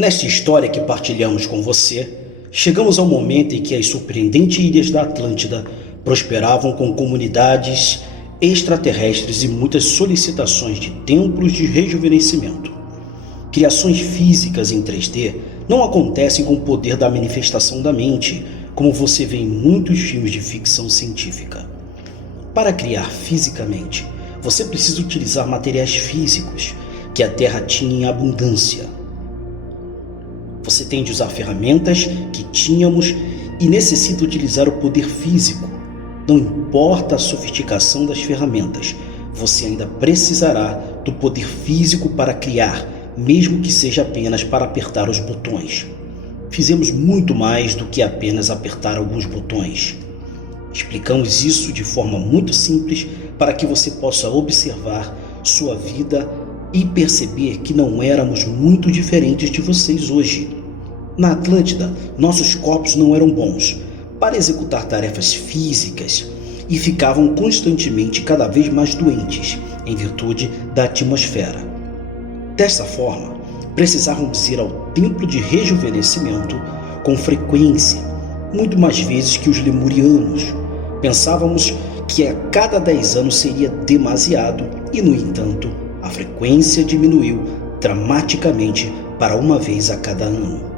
Nesta história que partilhamos com você, chegamos ao momento em que as surpreendentes ilhas da Atlântida prosperavam com comunidades extraterrestres e muitas solicitações de templos de rejuvenescimento. Criações físicas em 3D não acontecem com o poder da manifestação da mente, como você vê em muitos filmes de ficção científica. Para criar fisicamente, você precisa utilizar materiais físicos que a Terra tinha em abundância. Você tem de usar ferramentas que tínhamos e necessita utilizar o poder físico. Não importa a sofisticação das ferramentas, você ainda precisará do poder físico para criar, mesmo que seja apenas para apertar os botões. Fizemos muito mais do que apenas apertar alguns botões. Explicamos isso de forma muito simples para que você possa observar sua vida e perceber que não éramos muito diferentes de vocês hoje. Na Atlântida, nossos corpos não eram bons para executar tarefas físicas e ficavam constantemente cada vez mais doentes em virtude da atmosfera. Dessa forma, precisávamos ir ao templo de rejuvenescimento com frequência, muito mais vezes que os lemurianos. Pensávamos que a cada 10 anos seria demasiado e, no entanto, a frequência diminuiu dramaticamente para uma vez a cada ano.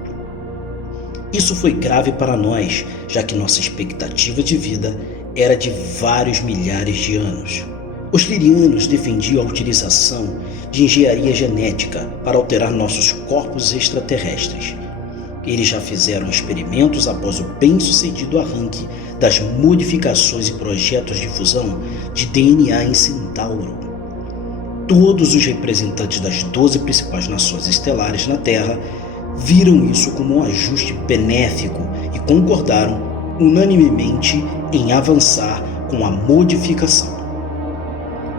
Isso foi grave para nós, já que nossa expectativa de vida era de vários milhares de anos. Os lirianos defendiam a utilização de engenharia genética para alterar nossos corpos extraterrestres. Eles já fizeram experimentos após o bem-sucedido arranque das modificações e projetos de fusão de DNA em Centauro. Todos os representantes das 12 principais nações estelares na Terra viram isso como um ajuste benéfico e concordaram unanimemente em avançar com a modificação.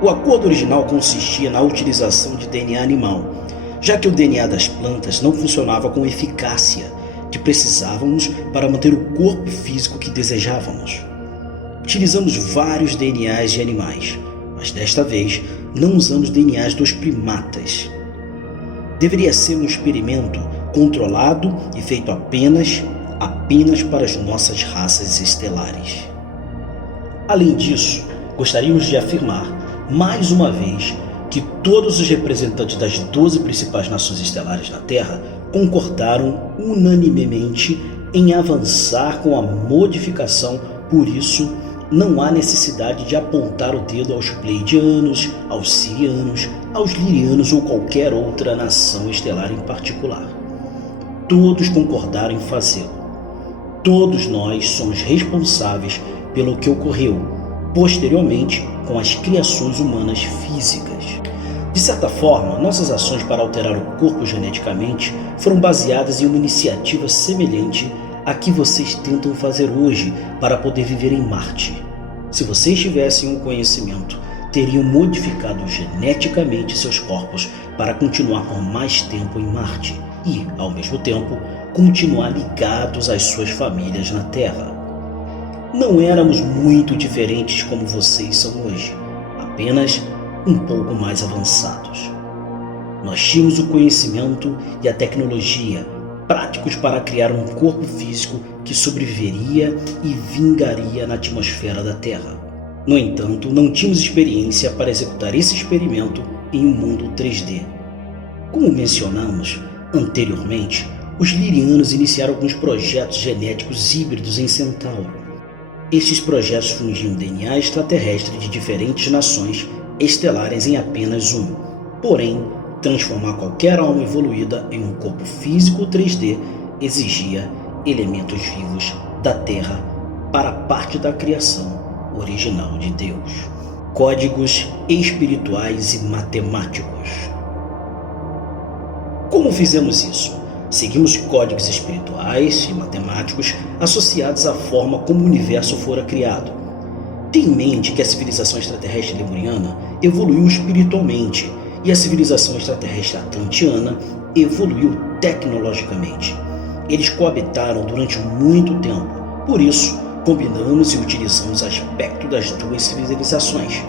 O acordo original consistia na utilização de DNA animal, já que o DNA das plantas não funcionava com a eficácia que precisávamos para manter o corpo físico que desejávamos. Utilizamos vários DNAs de animais, mas desta vez não usamos DNAs dos primatas. Deveria ser um experimento controlado e feito apenas para as nossas raças estelares. Além disso, gostaríamos de afirmar, mais uma vez, que todos os representantes das 12 principais nações estelares na Terra concordaram unanimemente em avançar com a modificação, por isso não há necessidade de apontar o dedo aos Pleiadianos, aos Sirianos, aos Lirianos ou qualquer outra nação estelar em particular. Todos concordaram em fazê-lo. Todos nós somos responsáveis pelo que ocorreu posteriormente com as criações humanas físicas. De certa forma, nossas ações para alterar o corpo geneticamente foram baseadas em uma iniciativa semelhante à que vocês tentam fazer hoje para poder viver em Marte. Se vocês tivessem um conhecimento, teriam modificado geneticamente seus corpos para continuar por mais tempo em Marte e, ao mesmo tempo, continuar ligados às suas famílias na Terra. Não éramos muito diferentes como vocês são hoje, apenas um pouco mais avançados. Nós tínhamos o conhecimento e a tecnologia práticos para criar um corpo físico que sobreviveria e vingaria na atmosfera da Terra. No entanto, não tínhamos experiência para executar esse experimento em um mundo 3D. Como mencionamos anteriormente, os lirianos iniciaram alguns projetos genéticos híbridos em Centauro. Estes projetos fundiam DNA extraterrestre de diferentes nações estelares em apenas um. Porém, transformar qualquer alma evoluída em um corpo físico 3D exigia elementos vivos da Terra para parte da criação original de Deus. Códigos espirituais e matemáticos. Como fizemos isso? Seguimos códigos espirituais e matemáticos associados à forma como o universo fora criado. Tenha em mente que a civilização extraterrestre lemuriana evoluiu espiritualmente e a civilização extraterrestre atlantiana evoluiu tecnologicamente. Eles coabitaram durante muito tempo, por isso combinamos e utilizamos aspectos das duas civilizações.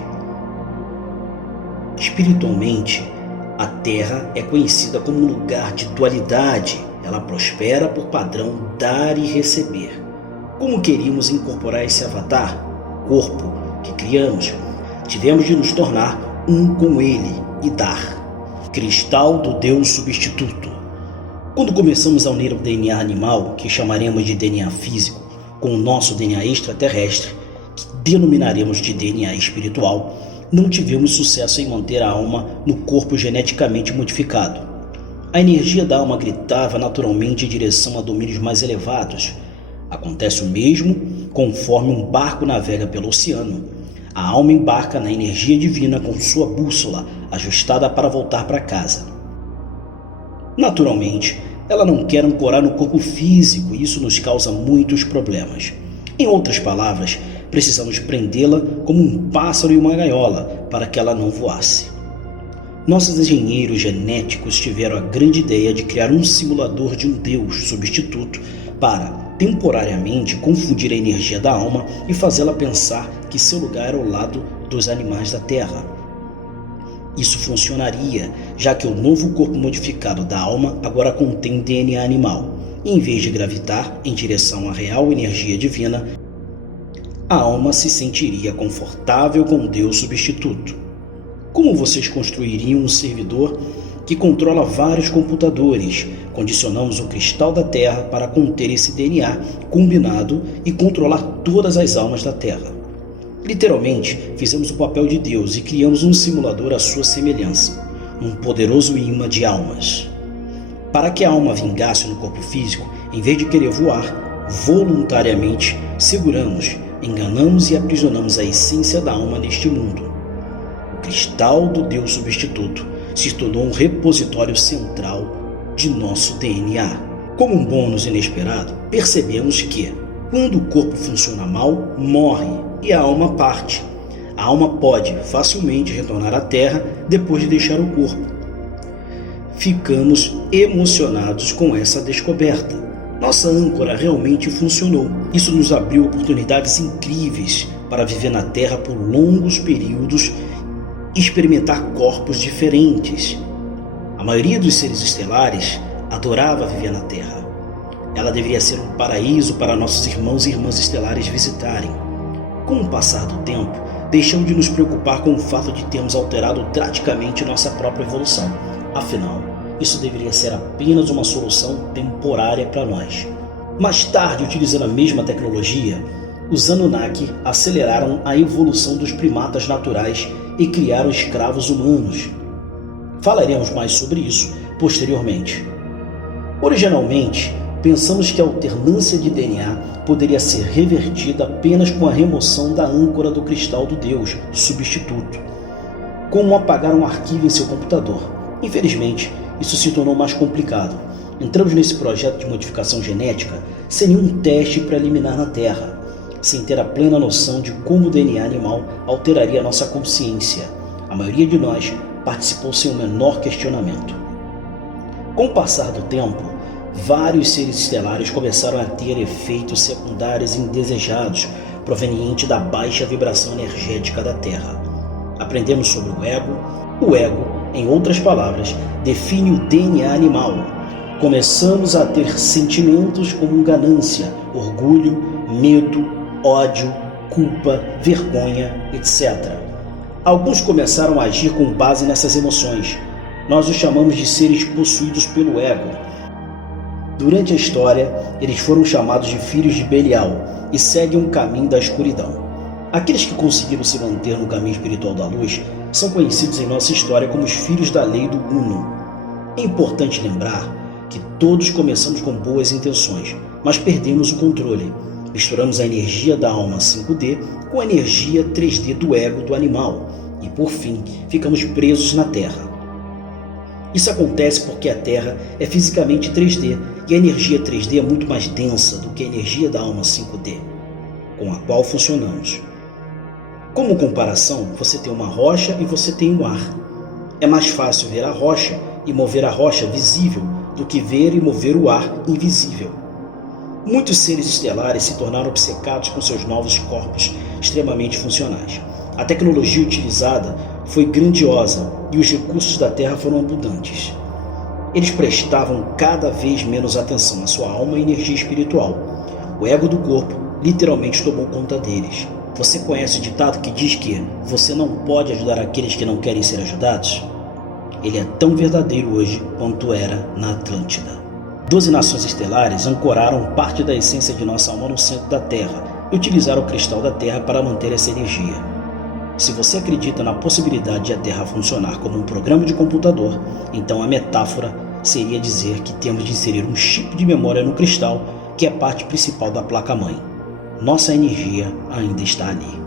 Espiritualmente, A Terra é conhecida como um lugar de dualidade. Ela prospera por padrão dar e receber. Como queríamos incorporar esse avatar, corpo, que criamos? Tivemos de nos tornar um com ele e dar. Cristal do Deus substituto. Quando começamos a unir o DNA animal, que chamaremos de DNA físico, com o nosso DNA extraterrestre, que denominaremos de DNA espiritual, não tivemos sucesso em manter a alma no corpo geneticamente modificado. A energia da alma gritava naturalmente em direção a domínios mais elevados. Acontece o mesmo conforme um barco navega pelo oceano. A alma embarca na energia divina com sua bússola ajustada para voltar para casa. Naturalmente, ela não quer ancorar no corpo físico e isso nos causa muitos problemas. Em outras palavras, precisamos prendê-la como um pássaro em uma gaiola para que ela não voasse. Nossos engenheiros genéticos tiveram a grande ideia de criar um simulador de um Deus substituto para, temporariamente, confundir a energia da alma e fazê-la pensar que seu lugar era ao lado dos animais da Terra. Isso funcionaria, já que o novo corpo modificado da alma agora contém DNA animal. E, em vez de gravitar em direção à real energia divina, a alma se sentiria confortável com o Deus substituto. Como vocês construiriam um servidor que controla vários computadores? Condicionamos o cristal da Terra para conter esse DNA combinado e controlar todas as almas da Terra. Literalmente, fizemos o papel de Deus e criamos um simulador à sua semelhança, um poderoso imã de almas. Para que a alma vingasse no corpo físico, em vez de querer voar, voluntariamente seguramos, enganamos e aprisionamos a essência da alma neste mundo. O cristal do Deus substituto se tornou um repositório central de nosso DNA. Como um bônus inesperado, percebemos que, quando o corpo funciona mal, morre e a alma parte. A alma pode facilmente retornar à Terra depois de deixar o corpo. Ficamos emocionados com essa descoberta. Nossa âncora realmente funcionou. Isso nos abriu oportunidades incríveis para viver na Terra por longos períodos e experimentar corpos diferentes. A maioria dos seres estelares adorava viver na Terra. Ela deveria ser um paraíso para nossos irmãos e irmãs estelares visitarem. Com o passar do tempo, deixamos de nos preocupar com o fato de termos alterado drasticamente nossa própria evolução. Afinal, isso deveria ser apenas uma solução temporária para nós. Mais tarde, utilizando a mesma tecnologia, os Anunnaki aceleraram a evolução dos primatas naturais e criaram escravos humanos. Falaremos mais sobre isso posteriormente. Originalmente, pensamos que a alternância de DNA poderia ser revertida apenas com a remoção da âncora do cristal do Deus substituto, como apagar um arquivo em seu computador. Infelizmente, isso se tornou mais complicado. Entramos nesse projeto de modificação genética sem nenhum teste preliminar na Terra, sem ter a plena noção de como o DNA animal alteraria a nossa consciência. A maioria de nós participou sem o menor questionamento. Com o passar do tempo, vários seres estelares começaram a ter efeitos secundários indesejados provenientes da baixa vibração energética da Terra. Aprendemos sobre o ego. O ego, em outras palavras, define o DNA animal. Começamos a ter sentimentos como ganância, orgulho, medo, ódio, culpa, vergonha, etc. Alguns começaram a agir com base nessas emoções. Nós os chamamos de seres possuídos pelo ego. Durante a história, eles foram chamados de filhos de Belial e seguem um caminho da escuridão. Aqueles que conseguiram se manter no caminho espiritual da luz são conhecidos em nossa história como os filhos da lei do Uno. É importante lembrar que todos começamos com boas intenções, mas perdemos o controle. Misturamos a energia da alma 5D com a energia 3D do ego do animal e, por fim, ficamos presos na Terra. Isso acontece porque a Terra é fisicamente 3D e a energia 3D é muito mais densa do que a energia da alma 5D, com a qual funcionamos. Como comparação, você tem uma rocha e você tem um ar. É mais fácil ver a rocha e mover a rocha visível do que ver e mover o ar invisível. Muitos seres estelares se tornaram obcecados com seus novos corpos extremamente funcionais. A tecnologia utilizada foi grandiosa e os recursos da Terra foram abundantes. Eles prestavam cada vez menos atenção à sua alma e energia espiritual. O ego do corpo literalmente tomou conta deles. Você conhece o ditado que diz que você não pode ajudar aqueles que não querem ser ajudados? Ele é tão verdadeiro hoje quanto era na Atlântida. 12 nações estelares ancoraram parte da essência de nossa alma no centro da Terra e utilizaram o cristal da Terra para manter essa energia. Se você acredita na possibilidade de a Terra funcionar como um programa de computador, então a metáfora seria dizer que temos de inserir um chip de memória no cristal, que é parte principal da placa-mãe. Nossa energia ainda está ali.